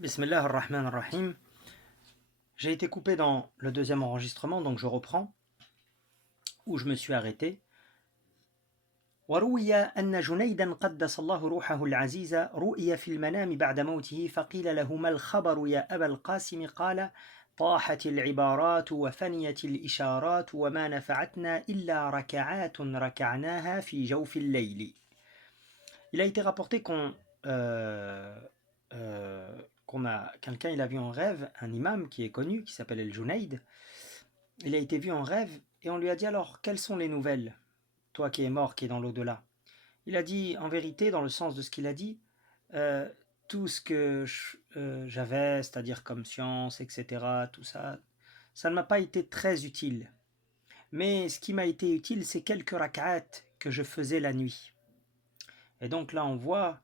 Bismillah ar-Rahman ar-Rahim. J'ai été coupé dans le deuxième enregistrement, donc je reprends, où je me suis arrêté. وروي أن جنيدا قدس الله روحه العزيز رؤي في المنام بعد موته فقيل له ما الخبر يا أبا القاسم قال طاحت العبارات وفنيت الإشارات وما نفعتنا إلا ركعات ركعناها في جوف الليل. Il a été rapporté qu'on a quelqu'un, il a vu en rêve un imam qui est connu, qui s'appelle El Junayd. Il a été vu en rêve et on lui a dit alors, quelles sont les nouvelles, toi qui es mort, qui es dans l'au-delà? Il a dit, en vérité, dans le sens de ce qu'il a dit, euh, tout ce que j'avais, c'est-à-dire comme science, etc., tout ça, ça ne m'a pas été très utile. Mais ce qui m'a été utile, c'est quelques rak'at que je faisais la nuit. Et donc là, on voit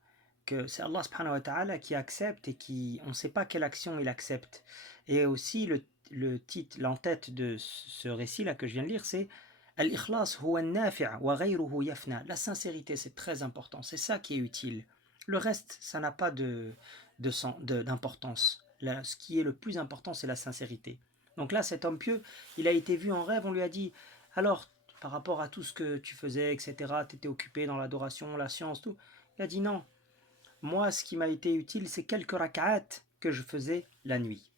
que c'est Allah subhanahu wa ta'ala qui accepte et qui, on ne sait pas quelle action il accepte. Et aussi, le titre, l'entête de ce récit-là que je viens de lire, c'est Al-Ikhlas huwa an-nafi' wa ghayruhu yafna. La sincérité, c'est très important. C'est ça qui est utile. Le reste, ça n'a pas d'importance. Ce qui est le plus important, c'est la sincérité. Donc là, cet homme pieux, il a été vu en rêve, on lui a dit, alors, par rapport à tout ce que tu faisais, etc., tu étais occupé dans l'adoration, la science, tout. Il a dit non, moi, ce qui m'a été utile, c'est quelques rak'at que je faisais la nuit.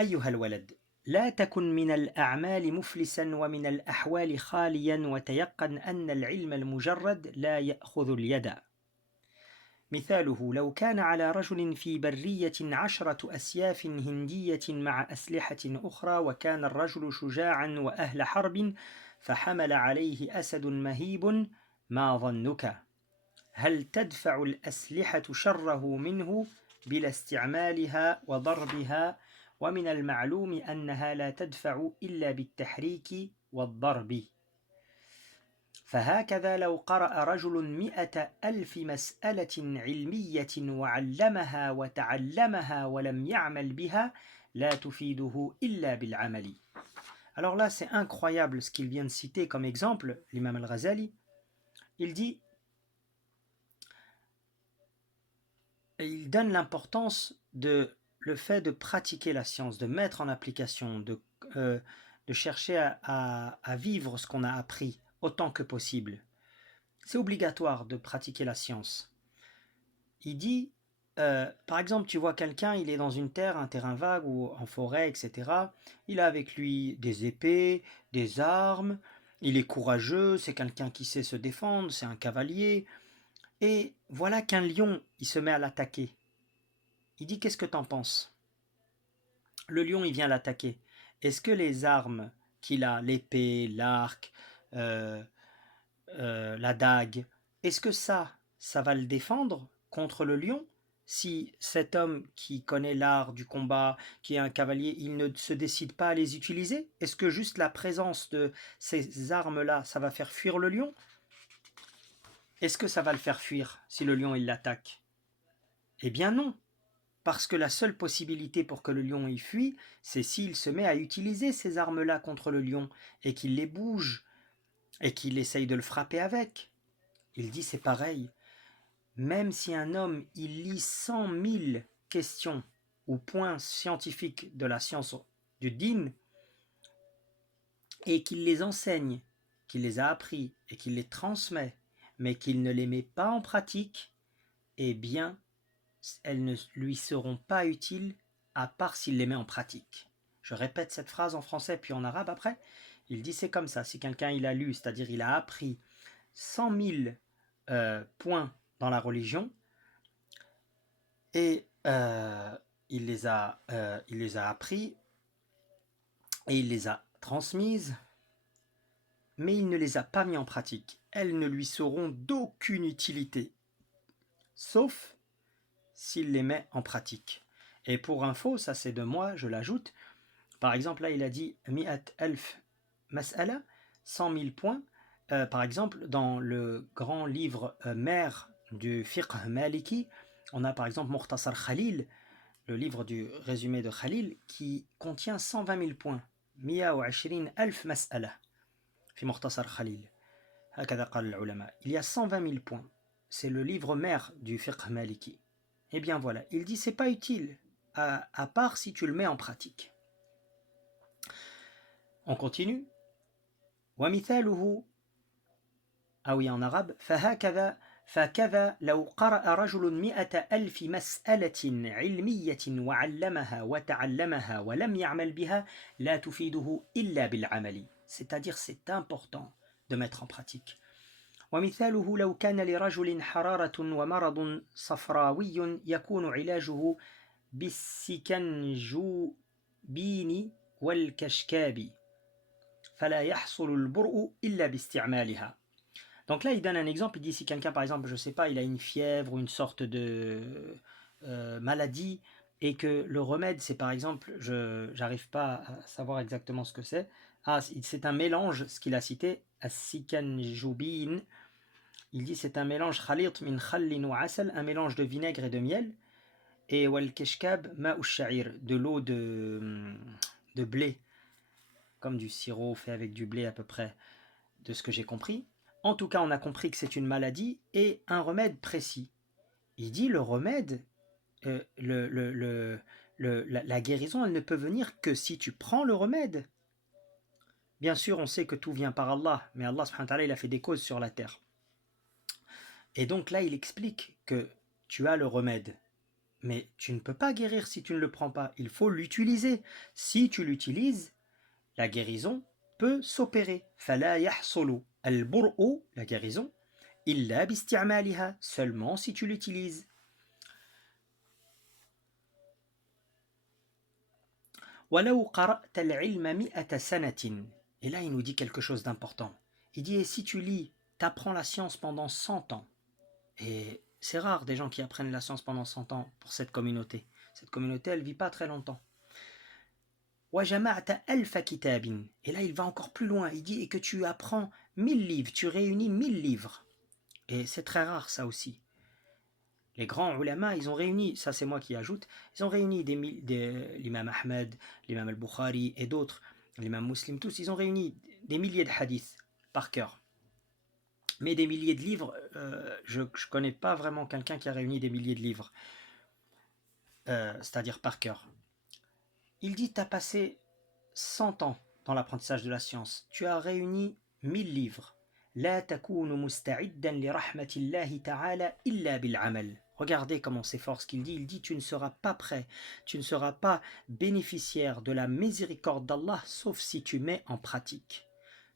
أيها الولد لا تكن من الأعمال مفلسا ومن الأحوال خاليا وتيقن أن العلم المجرد لا يأخذ اليد. مثاله لو كان على رجل في برية 10 أسياف هندية مع أسلحة أخرى وكان الرجل شجاعا وأهل حرب فحمل عليه أسد مهيب ما ظنك؟ هل تدفع الأسلحة شره منه بلا استعمالها وضربها ومن المعلوم أنها لا تدفع إلا بالتحريك والضرب. فهكذا لو قرأ رجل 100,000 مسألة علمية وعلمها وتعلمها ولم يعمل بها لا تفيده إلا بالعمل. Alors là, c'est incroyable ce qu'il vient de citer comme exemple, l'imam al-Ghazali. Il dit, il donne l'importance de le fait de pratiquer la science, de mettre en application, de chercher à vivre ce qu'on a appris autant que possible. C'est obligatoire de pratiquer la science. Il dit, par exemple, tu vois quelqu'un, il est dans une terre, un terrain vague ou en forêt, etc. Il a avec lui des épées, des armes, il est courageux, c'est quelqu'un qui sait se défendre, c'est un cavalier. Et voilà qu'un lion, il se met à l'attaquer. Il dit, qu'est-ce que t'en penses? Le lion, il vient l'attaquer. Est-ce que les armes qu'il a, l'épée, l'arc, euh, la dague, est-ce que ça va le défendre contre le lion? Si cet homme qui connaît l'art du combat, qui est un cavalier, il ne se décide pas à les utiliser, est-ce que juste la présence de ces armes-là, ça va faire fuir le lion? Est-ce que ça va le faire fuir si le lion il l'attaque? Eh bien non, parce que la seule possibilité pour que le lion y fuit, c'est s'il se met à utiliser ces armes-là contre le lion et qu'il les bouge et qu'il essaye de le frapper avec. Il dit c'est pareil. Même si un homme il lit 100 000 questions ou points scientifiques de la science du din et qu'il les enseigne, qu'il les a appris et qu'il les transmet, mais qu'il ne les met pas en pratique, eh bien, elles ne lui seront pas utiles à part s'il les met en pratique. Je répète cette phrase en français puis en arabe après. Il dit c'est comme ça, si quelqu'un il a lu, c'est-à-dire il a appris 100 000 points dans la religion et il les a appris et il les a transmises, mais il ne les a pas mis en pratique. Elles ne lui seront d'aucune utilité, sauf s'il les met en pratique. Et pour info, ça c'est de moi, je l'ajoute. Par exemple, là il a dit 100,000 mas'ala, 100 000 points. Par exemple, dans le grand livre mère du fiqh maliki, on a par exemple Mukhtasar Khalil, le livre du résumé de Khalil, qui contient 120 000 points. 120,000 mas'ala في مختصر خليل هكذا قال العلماء. Il y a 120 000 points. C'est le livre mère du fiqh maliki. Eh bien voilà, il dit c'est pas utile, à part si tu le mets en pratique. On continue. ومثاله Ah oui, en arabe, فكذا لو قرأ رجل 100,000 مسألة علمية وعلمها وتعلمها ولم يعمل بها لا تفيده إلا بالعمل. C'est-à-dire, c'est important de mettre en pratique. ومثاله لو كان لرجل حرارة ومرض صفراوي يكون علاجه بالسكنجوبين والكشكاب فلا يحصل البرء إلا باستعمالها. Donc là, il donne un exemple, il dit si quelqu'un, par exemple, je ne sais pas, il a une fièvre ou une sorte de maladie, et que le remède, c'est par exemple, je n'arrive pas à savoir exactement ce que c'est. Ah, c'est un mélange, ce qu'il a cité, as-sikanjoubin. Il dit c'est un mélange khalit min khallin wa asal, un mélange de vinaigre et de miel, et wal keshkab ma'u sha'ir, de l'eau de blé, comme du sirop fait avec du blé à peu près, de ce que j'ai compris. En tout cas, on a compris que c'est une maladie et un remède précis. Il dit le remède, la guérison, elle ne peut venir que si tu prends le remède. Bien sûr, on sait que tout vient par Allah, mais Allah subhanahu wa ta'ala, il a fait des causes sur la terre. Et donc là, il explique que tu as le remède, mais tu ne peux pas guérir si tu ne le prends pas. Il faut l'utiliser. Si tu l'utilises, la guérison peut s'opérer. Fala yahsulu al-bur'u, la guérison, illa bisti'maliha, seulement si tu l'utilises. Walau qara'ta al-ilma mi'ata sanatin. Et là, il nous dit quelque chose d'important. Il dit, et si tu lis, t'apprends la science pendant 100 ans. Et c'est rare des gens qui apprennent la science pendant 100 ans pour cette communauté. Cette communauté, elle ne vit pas très longtemps. وَجَمَعْتَ أَلْفَ كِتَابٍ. Et là, il va encore plus loin. Il dit, et que tu apprends 1000 livres, tu réunis 1000 livres. Et c'est très rare, ça aussi. Les grands ulama, ils ont réuni, ça c'est moi qui ajoute, ils ont réuni l'imam Ahmed, l'imam al-Bukhari et d'autres, l'imam Muslim, tous, ils ont réuni des milliers de hadiths par cœur. Mais des milliers de livres, je ne connais pas vraiment quelqu'un qui a réuni des milliers de livres, c'est-à-dire par cœur. Il dit, tu as passé 100 ans dans l'apprentissage de la science, tu as réuni 1000 livres. لا تكون مستعدا لرحمة الله تعالى إلا بالعمل. Regardez comment c'est fort ce qu'il dit. Il dit, tu ne seras pas prêt, tu ne seras pas bénéficiaire de la miséricorde d'Allah, sauf si tu mets en pratique.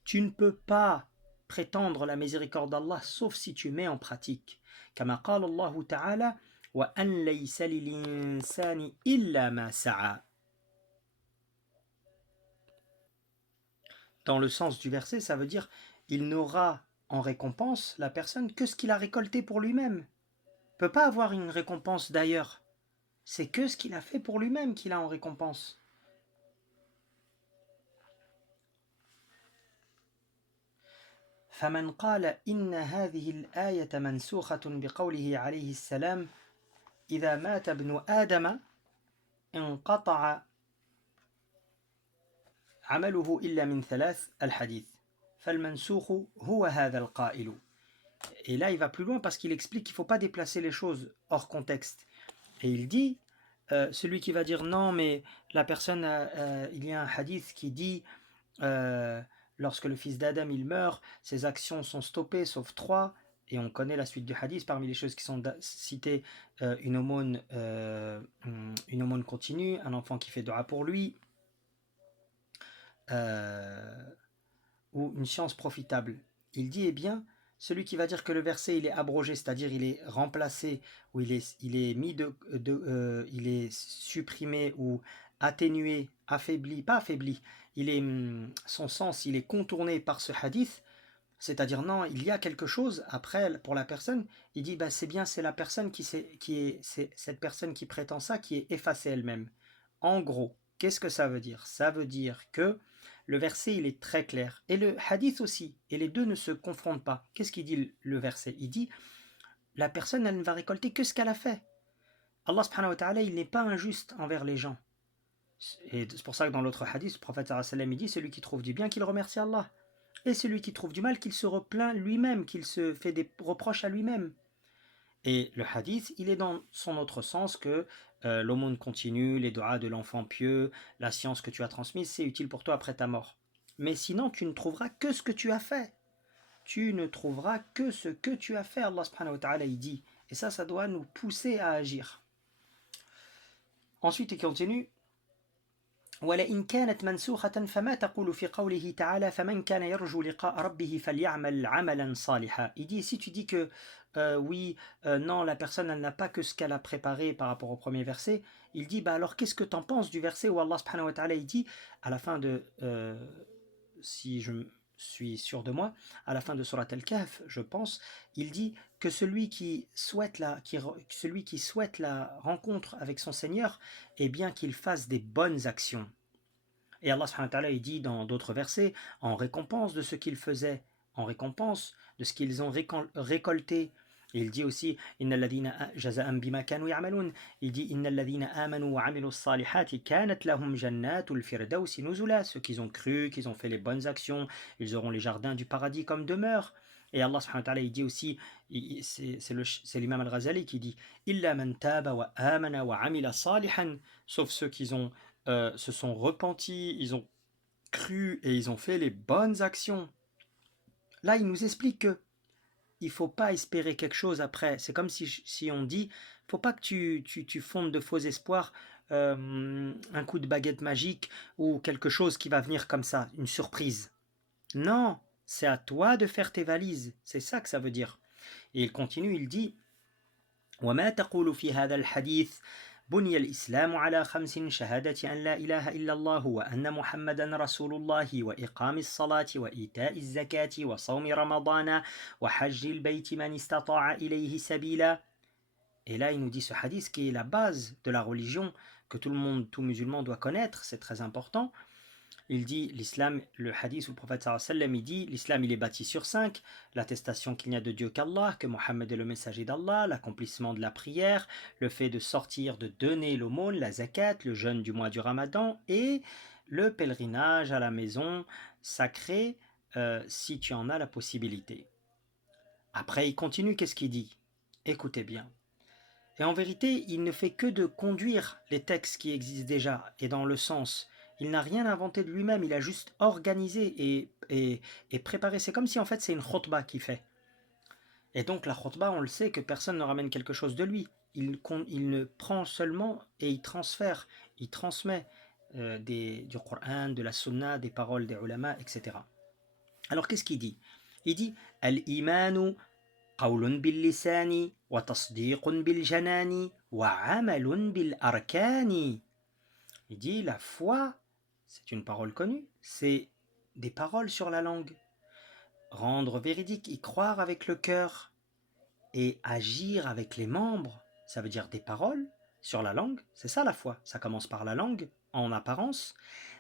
Tu ne peux pas prétendre la miséricorde d'Allah, sauf si tu mets en pratique. كما قال الله تعالى وأن ليس للإنسان إلا ما سعى. Dans le sens du verset, ça veut dire il n'aura en récompense la personne que ce qu'il a récolté pour lui-même. Il ne peut pas avoir une récompense d'ailleurs. C'est que ce qu'il a fait pour lui-même qu'il a en récompense. فمن قال إن هذه الآية منسوخة بقوله عليه السلام إذا مات ابن آدم انقطع عمله إلا من ثلاث الحديث فالمنسوخ هو هذا القائل. Et là, il va plus loin parce qu'il explique qu'il ne faut pas déplacer les choses hors contexte. Et il dit, celui qui va dire non, mais la personne, il y a un hadith qui dit, lorsque le fils d'Adam il meurt, ses actions sont stoppées sauf 3, et on connaît la suite du hadith, parmi les choses qui sont citées, une aumône continue, un enfant qui fait dua pour lui, ou une science profitable. Il dit, eh bien, celui qui va dire que le verset il est abrogé, c'est-à-dire il est remplacé, ou il est mis il est supprimé ou atténué, affaibli, pas affaibli, son sens il est contourné par ce hadith, c'est-à-dire non, il y a quelque chose après pour la personne, il dit bah, c'est bien, c'est la personne c'est cette personne qui prétend ça qui est effacée elle-même. En gros, qu'est-ce que ça veut dire? Ça veut dire que le verset, il est très clair. Et le hadith aussi. Et les deux ne se confrontent pas. Qu'est-ce qu'il dit le verset? Il dit, la personne, elle ne va récolter que ce qu'elle a fait. Allah subhanahu wa ta'ala, il n'est pas injuste envers les gens. Et c'est pour ça que dans l'autre hadith, le prophète sallallahu alayhi wa sallam, il dit, celui qui trouve du bien, qu'il remercie Allah. Et celui qui trouve du mal, qu'il se replaint lui-même, qu'il se fait des reproches à lui-même. Et le hadith, il est dans son autre sens que l'aumône continue, les doigts de l'enfant pieux, la science que tu as transmise, c'est utile pour toi après ta mort. Mais sinon, tu ne trouveras que ce que tu as fait. Tu ne trouveras que ce que tu as fait, Allah subhanahu wa ta'ala, il dit. Et ça doit nous pousser à agir. Ensuite, il continue. ولئن كانت منسوخة فما تقول في قوله تعالى فمن كان يرجو لقاء ربه فليعمل عملا صالحا. Il dit, si tu dis que oui, non, la personne elle n'a pas que ce qu'elle a préparé par rapport au premier verset, il dit, bah alors qu'est-ce que tu en penses du verset où Allah subhanahu wa ta'ala il dit, à la fin de, si je suis sûr de moi, à la fin de Surat Al-Kahf, je pense, il dit que celui qui souhaite la rencontre avec son Seigneur, eh bien qu'il fasse des bonnes actions. Et Allah subhanahu wa ta'ala il dit dans d'autres versets, en récompense de ce qu'ils faisaient, en récompense de ce qu'ils ont récolté. Il dit aussi, Innal ladhina jaza'an bima kanu ya'malun. Il dit, Innal ladhina amanu wa amilu s-salihati kanat lahum jannatul firdausi nuzula. Ceux qui ont cru, qui ont fait les bonnes actions, ils auront les jardins du paradis comme demeure. Et Allah subhanahu wa ta'ala il dit aussi, c'est l'imam al-Ghazali qui dit, Illa man taba wa amana wa amila salihan. Sauf ceux qui se sont repentis, ils ont cru et ils ont fait les bonnes actions. Là, il nous explique que il faut pas espérer quelque chose après. C'est comme si on dit, faut pas que tu fondes de faux espoirs, un coup de baguette magique ou quelque chose qui va venir comme ça, une surprise. Non, c'est à toi de faire tes valises. C'est ça que ça veut dire. Et il continue, il dit, وما تقول في هذا الحديث بني الإسلام على 5 شهادة أن لا إله إلا الله وأن محمدا رسول الله وإقام الصلاة وإيتاء الزكاة وصوم رمضان وحج البيت من استطاع إليه سبيلا. Et là, il nous dit ce hadith qui est la base de la religion que tout le monde, tout musulman doit connaître, c'est très important. Il dit, l'islam, le hadith où le prophète sallallahu alayhi wa sallam, il dit, l'islam il est bâti sur 5, l'attestation qu'il n'y a de Dieu qu'Allah, que Mohammed est le messager d'Allah, l'accomplissement de la prière, le fait de sortir, de donner l'aumône, la zakat, le jeûne du mois du Ramadan et le pèlerinage à la maison sacrée si tu en as la possibilité. Après, il continue, qu'est-ce qu'il dit? Écoutez bien. Et en vérité, il ne fait que de conduire les textes qui existent déjà et dans le sens. Il n'a rien inventé de lui-même, il a juste organisé et préparé. C'est comme si en fait c'est une khutbah qu'il fait. Et donc la khutbah, on le sait que personne ne ramène quelque chose de lui. Il ne prend seulement et il transfère, il transmet du Coran, de la Sunna, des paroles des ulama, etc. Alors qu'est-ce qu'il dit? Il dit Al-imanu قول باللسان وتصديق بالجنان وعمل بالأركان. Il dit la foi, c'est une parole connue, c'est des paroles sur la langue. Rendre véridique, y croire avec le cœur et agir avec les membres, ça veut dire des paroles sur la langue, c'est ça la foi. Ça commence par la langue en apparence,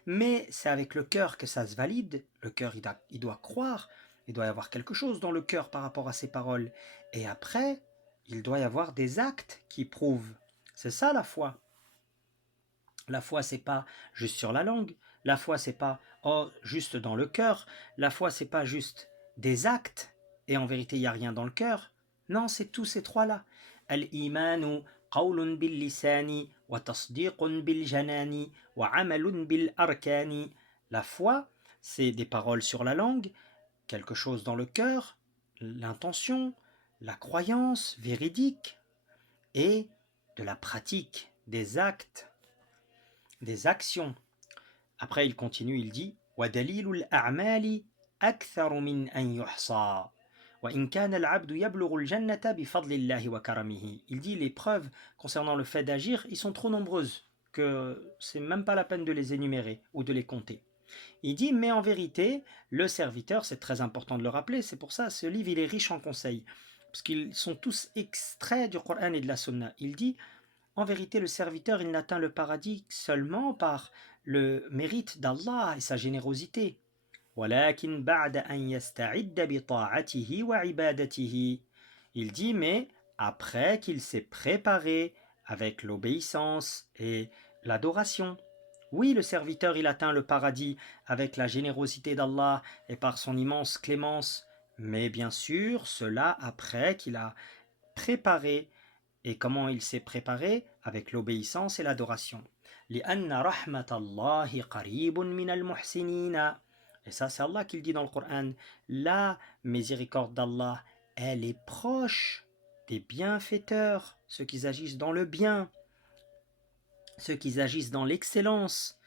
mais c'est avec le cœur que ça se valide. Le cœur, il doit croire. Il doit y avoir quelque chose dans le cœur par rapport à ces paroles. Et après, il doit y avoir des actes qui prouvent. C'est ça la foi. La foi, c'est pas juste sur la langue. La foi, c'est pas juste dans le cœur. La foi, c'est pas juste des actes. Et en vérité, il n'y a rien dans le cœur. Non, c'est tous ces trois-là. Al-imanu qawlun bil lisani wa tasdiqun bil janani wa amalun bil arkani. La foi, c'est des paroles sur la langue, quelque chose dans le cœur, l'intention, la croyance véridique et de la pratique, des actes, des actions. Après, il continue, il dit وَدَلِيلُ الْأَعْمَالِ أَكْثَرُ مِنْ أَنْ يُحْصَى وَإِنْ كَانَ الْعَبْدُ يَبْلُغُ الْجَنَّةَ بِفَضْلِ اللَّهِ وَكَرَمِهِ. Il dit les preuves concernant le fait d'agir, ils sont trop nombreuses que c'est même pas la peine de les énumérer ou de les compter. Il dit, mais en vérité, le serviteur, c'est très important de le rappeler, c'est pour ça, ce livre, il est riche en conseils, parce qu'ils sont tous extraits du Coran et de la Sunna. Il dit, en vérité, le serviteur, il n'atteint le paradis seulement par le mérite d'Allah et sa générosité. وَلَكِنْ بَعْدَ أَنْ يَسْتَعِدَّ بِطَاعَتِهِ وَعِبَادَتِهِ. Il dit, mais après qu'il s'est préparé avec l'obéissance et l'adoration. Oui, le serviteur, il atteint le paradis avec la générosité d'Allah et par son immense clémence, mais bien sûr, cela après qu'il a préparé. Et comment il s'est préparé? Avec l'obéissance et l'adoration. لأن رحمة الله قريب من المحسنين. Et ça, c'est Allah qui le dit dans le Coran. La miséricorde d'Allah, elle est proche des bienfaiteurs, ceux qui agissent dans le bien, ceux qui agissent dans l'excellence.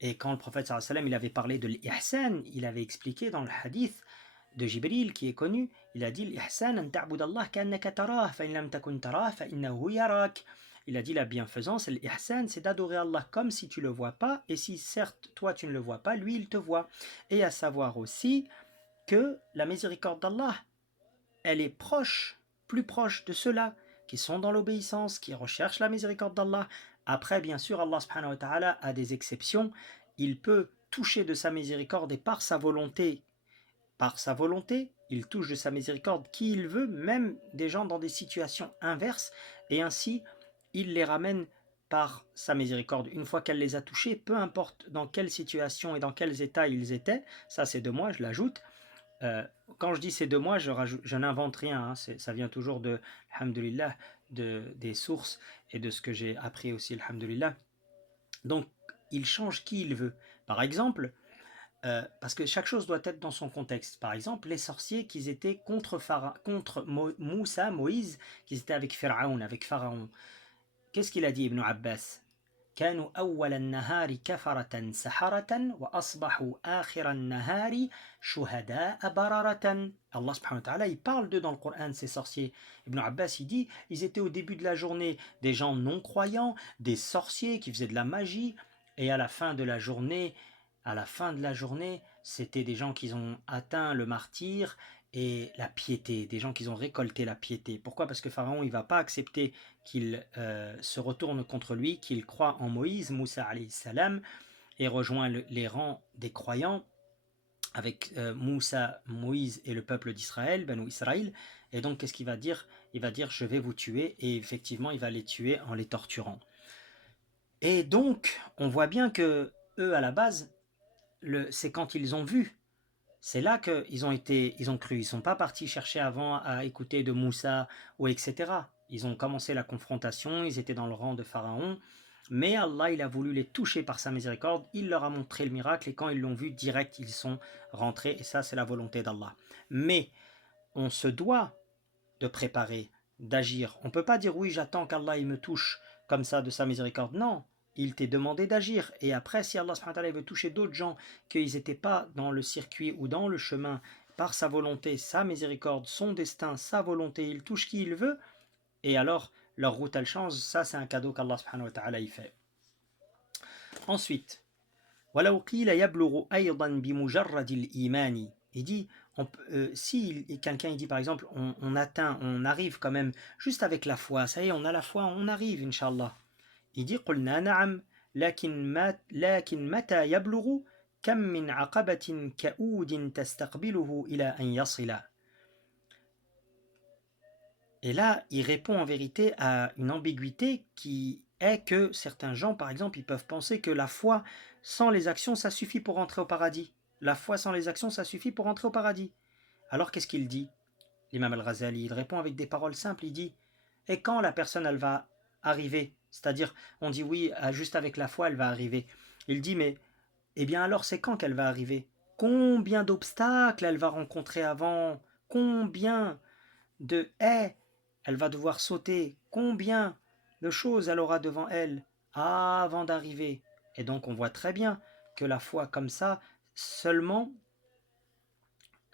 Et quand le prophète sallallahu alayhi wa sallam, il avait parlé de l'ihsan, il avait expliqué dans le hadith de Jibril qui est connu, il a dit l'ihsan an ta'bud Allah ka'annaka tarah fa in lam takun tarah fa innahu yarak. Il a dit la bienfaisance, l'ihsan, c'est d'adorer Allah comme si tu le vois pas, et si certes toi tu ne le vois pas, lui il te voit. Et à savoir aussi que la miséricorde d'Allah, elle est proche, plus proche de ceux-là qui sont dans l'obéissance, qui recherchent la miséricorde d'Allah. Après, bien sûr, Allah subhanahu wa ta'ala a des exceptions. Il peut toucher de sa miséricorde et par sa volonté, il touche de sa miséricorde qui il veut, même des gens dans des situations inverses, et ainsi il les ramène par sa miséricorde. Une fois qu'elle les a touchés, peu importe dans quelle situation et dans quels états ils étaient, ça c'est de moi, je l'ajoute. Quand je dis c'est de moi, je n'invente rien, hein, ça vient toujours de, alhamdulillah, des sources et de ce que j'ai appris aussi, alhamdulillah. Donc, il change qui il veut. Par exemple, parce que chaque chose doit être dans son contexte. Par exemple, les sorciers qui étaient contre Moussa, Moïse, qui étaient avec Pharaon. Qu'est-ce qu'il a dit Ibn Abbas? كانوا أول النهار كفرة سحرة وأصبحوا آخر النهار شهداء بررة. Allah subhanahu wa ta'ala, il parle d'eux dans le Coran, ces sorciers. Ibn Abbas, il dit, ils étaient au début de la journée des gens non-croyants, des sorciers qui faisaient de la magie, et à la fin de la journée, c'était des gens qui ont atteint le martyre et la piété, des gens qui ont récolté la piété. Pourquoi? Parce que Pharaon, il ne va pas accepter qu'il se retourne contre lui, qu'il croit en Moïse, Moussa alayhi salam, et rejoint les rangs des croyants avec Moussa, Moïse et le peuple d'Israël, Banu Israël. Et donc, qu'est-ce qu'il va dire? Il va dire, je vais vous tuer, et effectivement, il va les tuer en les torturant. Et donc, on voit bien que eux, à la base, c'est quand ils ont vu, c'est là qu'ils ont cru. Ils ne sont pas partis chercher avant à écouter de Moussa ou etc. Ils ont commencé la confrontation, ils étaient dans le rang de Pharaon, mais Allah, il a voulu les toucher par sa miséricorde, il leur a montré le miracle, et quand ils l'ont vu direct, ils sont rentrés, et ça, c'est la volonté d'Allah. Mais on se doit de préparer, d'agir. On ne peut pas dire oui, j'attends qu'Allah il me touche comme ça de sa miséricorde. Non, il t'est demandé d'agir. Et après, si Allah subhanahu wa ta'ala veut toucher d'autres gens, qu'ils n'étaient pas dans le circuit ou dans le chemin, par sa volonté, sa miséricorde, son destin, sa volonté, il touche qui il veut, et alors leur route elle change. Ça, c'est un cadeau qu'Allah subhanahu wa ta'ala y fait. Ensuite, ولو قيل يبلغ أيضا بمجرد الإيمان. Il dit, si quelqu'un il dit par exemple, on arrive quand même juste avec la foi, ça y est, on a la foi, on arrive, Inch'Allah. Il dit, قلنا نعم لكن متى يبلغ كم من عقبة كؤود تستقبله إلى أن يصل. Et là, il répond en vérité à une ambiguïté qui est que certains gens, par exemple, ils peuvent penser que la foi sans les actions, ça suffit pour entrer au paradis. La foi sans les actions, ça suffit pour entrer au paradis. Alors qu'est-ce qu'il dit? L'imam al-Ghazali, il répond avec des paroles simples, il dit, et quand la personne, elle va arriver, c'est-à-dire, on dit oui, juste avec la foi, elle va arriver. Il dit, mais, eh bien alors c'est quand qu'elle va arriver? Combien d'obstacles elle va rencontrer avant? Combien de haies elle va devoir sauter? Combien de choses elle aura devant elle avant d'arriver? Et donc on voit très bien que la foi comme ça, seulement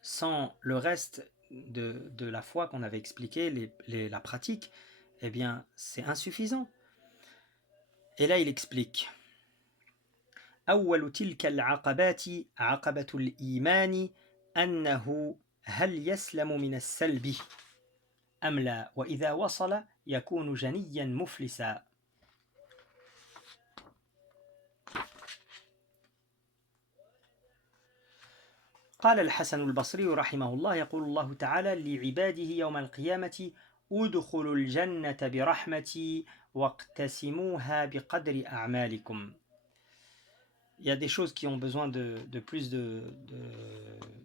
sans le reste de la foi qu'on avait expliqué, la pratique, eh bien c'est insuffisant. Et là il explique أول تلك العقبات عقبة الإيمان أنه هل يسلم من السلب أم لا وإذا وصل يكون جنيا مفلسا. قال الحسن البصري رحمه الله يقول الله تعالى لعباده يوم القيامة ادخلوا الجنة برحمتي واقتسموها بقدر أعمالكم. Il y a des choses qui ont besoin de plus de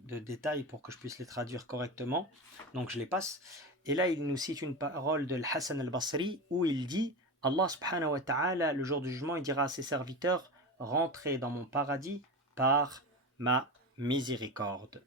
détails pour que je puisse les traduire correctement, donc je les passe. Et là, il nous cite une parole de Hassan al-Basri où il dit, Allah subhanahu wa ta'ala, le jour du jugement, il dira à ses serviteurs, rentrez dans mon paradis par ma miséricorde.